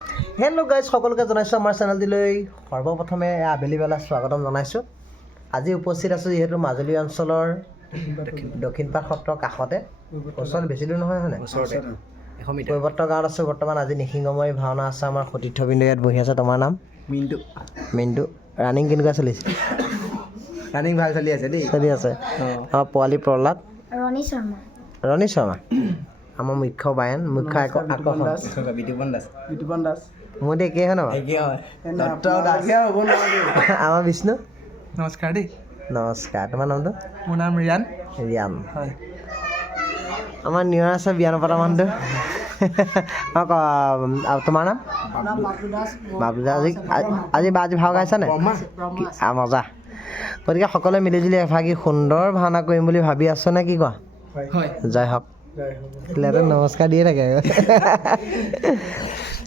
Hello' guys সকলোকে জনাইছোঁ আমাৰ চেনেলটিলৈ সৰ্বপ্ৰথমে আবেলি বেলা স্বাগতম জনাইছোঁ। আজি উপস্থিত আছোঁ যিহেতু মাজুলী অঞ্চলৰ দক্ষিণপাট সত্ৰৰ কাষতে, ওচৰত বেছি দূৰ নহয় হয়নে? কৈৱৰ্ত গাঁৱত আছোঁ বৰ্তমান। আজি নিসিংহময়ী ভাওনা আছে। আমাৰ সতীৰ্থবৃন্দ ইয়াত বহি আছে। তোমাৰ নাম? মিণ্টু। ৰানিং কেনেকুৱা চলিছে? ৰানিং ভাল চলি আছে দেই। চলি আছে। আমাৰ পোৱালি প্ৰহ্লাদ। ৰণী শৰ্মা আমাৰ মুখ্য বায়ন, মুখ্য আকৰ্ষণ বিতুপন দাস মোৰ দে একেই হয় ন? আমাৰ বিষ্ণু। নমস্কাৰ দেই। নমস্কাৰ। তোমাৰ নামটো? মোৰ নাম ৰিয়ান। ৰিয়ান। হয়। আমাৰ নিয়ৰ আছে বিয়ানপতা মানুহটো। তোমাৰ নাম? বাবলু দাস। আজি ভাও গাইছা নাই? মজা। গতিকে সকলোৱে মিলিজুলি এভাগি সুন্দৰ ভাওনা কৰিম বুলি ভাবি আছো নে কি কোৱা? হয়। জয় হওক। নমস্কাৰ দিয়ে থাকে।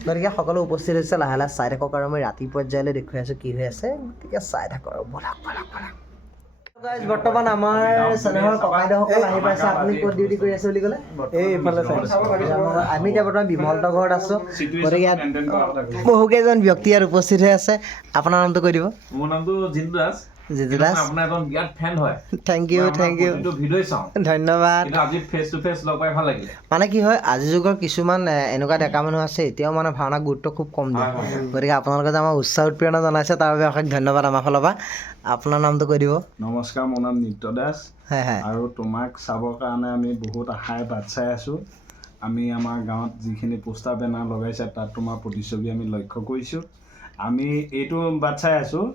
গতিকে সকলো উপস্থিত হৈছে। লাহে লাহে চাই থাকক আৰু মই ৰাতি পৰ্যায়লৈ দেখুৱাই আছোঁ কি হৈ আছে। গতিকে চাই থাকক আৰু বলক। বৰ্তমান আমাৰ চেনেলৰ ককাইদেউসকল আহি পাইছে। আপুনি ক'ত ডিউটি কৰি আছে বুলি ক'লে? এইফালে আমি এতিয়া বৰ্তমান বিমলহঁতৰ ঘৰত আছোঁ। গতিকে ইয়াত বহুকেইজন ব্যক্তি ইয়াত উপস্থিত হৈ আছে। আপোনাৰ নামটো কৈ দিব। মোৰ নামটো জিন্তু দাস। জিতু দাস, আপোনাৰ এজন বিৰাট ফেন হয়। Thank U. ভিডিঅ' চাওঁ, ধন্যবাদ। কিন্তু আজি ফেচ টু ফেচ লগ পাই ভাল লাগিলে। মানে কি হয়, আজিৰ যুগৰ কিছুমান এনেকুৱা ডেকা মানুহ আছে এতিয়াও মানে ভাওনা গুৰুত্ব খুব কম দিয়ে। গতিকে আপোনালোকে যে আমাৰ উৎসাহ উৎপ্ৰেৰণা জনাইছে তাৰ বাবে অশেষ ধন্যবাদ আমাৰ ফালৰ পৰা। আপোনাৰ নামটো কৈ দিব। নমস্কাৰ, মোৰ নাম নিত্য দাস। হয়। আৰু তোমাক চাবৰ কাৰণে আমি বহুত আশাৰে বাট চাই আছোঁ। আমি আমাৰ গাঁৱত যিখিনি পোষ্টাৰ বেনাৰ লগাইছে তাত তোমাৰ প্ৰতিচ্ছবি আমি লক্ষ্য কৰিছোঁ। আমি এইটো বাট চাই আছোঁ,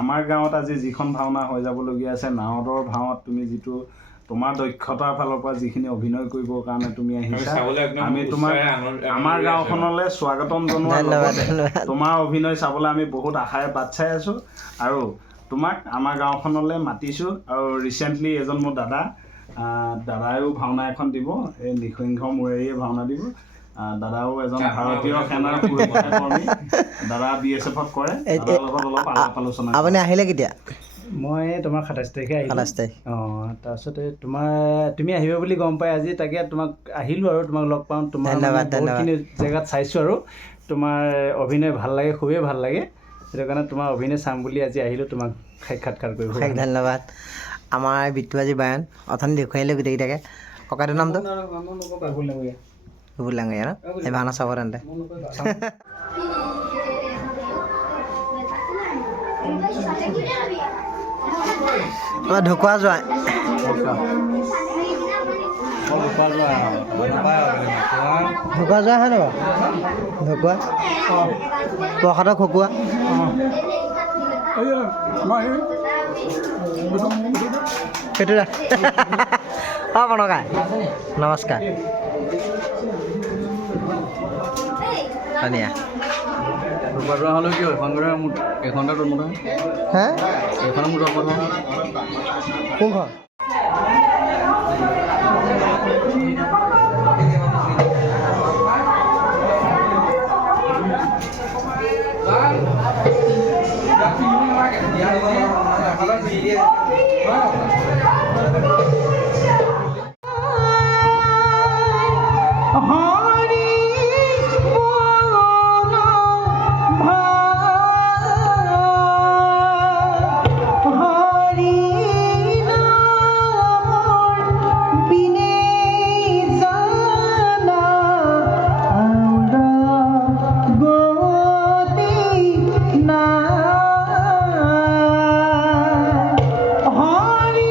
আমাৰ গাঁৱত আজি যিখন ভাওনা হৈ যাবলগীয়া আছে, নাৰদৰ ভাওত তুমি যিটো তোমাৰ দক্ষতাৰ ফালৰ পৰা যিখিনি অভিনয় কৰিবৰ কাৰণে তুমি আহিছা, আমি তোমাক আমাৰ গাঁওখনলৈ স্বাগতম জনোৱাৰ লগতে তোমাৰ অভিনয় চাবলৈ আমি বহুত আশাৰে বাট চাই আছোঁ। আৰু তোমাক আমাৰ গাঁওখনলৈ মাতিছোঁ। আৰু ৰিচেণ্টলি এজন মোৰ দাদাইও ভাওনা এখন দিব, এই নিসিংহ মূৰেৰিয়ে ভাওনা দিব। দাদাও এজন ভাৰতীয় সেনাৰ কৰ্মী, দাদা BSFত কৰে। দাদাৰ লগত অলপ আলাপ আলোচনা। আপুনি আহিলে কেতিয়া? মই তোমাৰ 27 তাৰিখে আহিলোঁ। 27 তাৰিখ। তাৰপিছতে তুমি আহিবা বুলি গম পাই আজি তাকে তোমাক আহিলোঁ আৰু তোমাক লগ পাওঁ। তোমাৰ বহুতখিনি জেগাত চাইছোঁ আৰু তোমাৰ অভিনয় ভাল লাগে, খুবেই ভাল লাগে। সেইটো কাৰণে তোমাৰ অভিনয় চাম বুলি আজি আহিলোঁ তোমাক সাক্ষাৎকাৰ কৰিব। ধন্যবাদ। আমাৰ বিটু আজি বায়ন অথনি দেখুৱাইলে গোটেইকেইটাকে। ককাইটোৰ নামটো? বুবুল ডাঙৰীয়া ন? এই ভাওনা চাব তেন্তে। ঢকুৱা যোৱা হয় ন? ঢকুৱা প্ৰসাদক খকুৱা সেইটো প্ৰণকাই নমস্কাৰ। ধুনীয়া। হ'লেও কিয় এখন মোৰ এঘণ্টা জন্ম হয়। হা? এখন মোৰ জন্ম হয়। কোনখন? Hari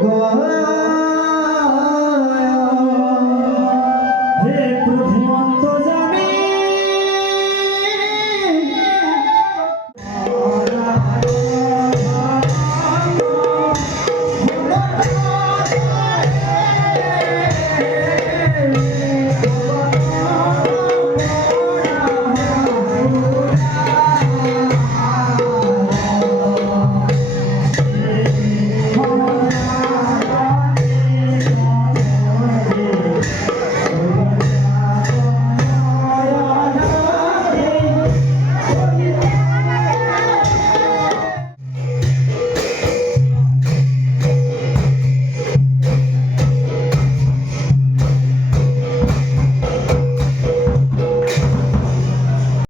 Go